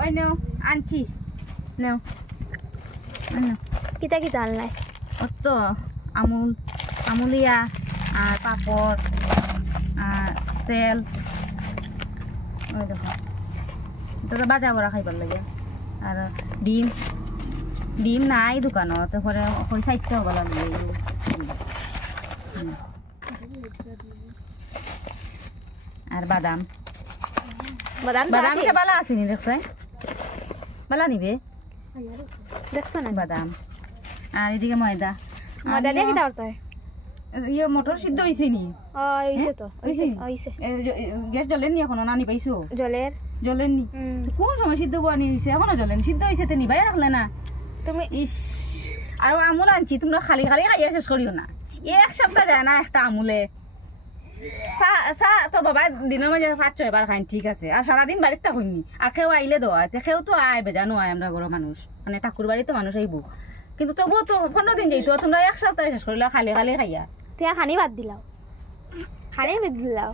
ওই নাও আনছি নাও কিতা কিতা আনলাই অত আমুলিয়া আর পাপড় আর তেল ওই দেখো এটা বাজা বড়া খাইবার লাগে আর ডিম নাই দোকানত তারপরে ওই সাইডটা হবা লাগবে আর বাদাম বাদামটা বালা আছে নি দেখছ বালা নিবে দেখছো না বাদাম আর এদিকে ময়দা ময়দা দিয়ে কিতা করতে হয় ইয়ে মটর সিদ্ধ হইছে নি হইছে তো হইছে গ্যাস জ্বলেন নি এখনো নানি পাইছো জ্বলেন নি কোন সময় সিদ্ধ বানি হইছে এখনো জ্বলেন সিদ্ধ হইছে তে নিবাই রাখলে না তুমি ইস আর আমুল আনছি তোমরা খালি খালি খাইয়া শেষ করিও না এক সপ্তাহ যায় না একটা আমুলে চা তোর বাবা দিনের মাঝে 5-6 বার খাইন ঠিক আছে আর সারাদিন বাড়িতে থাকুনি আর খেও আইলে দেওয়া খেও তো আয় বেজানো আয় আমরা ঘরের মানুষ মানে ঠাকুর বাড়িতে মানুষ আইব কিন্তু তবুও তো 15 দিন যাইতো তোমরা এক সপ্তাহ শেষ করিলা খালি খালি খাইয়া তিয়া খানি বাদ দিলাও খানি বাদ দিলাও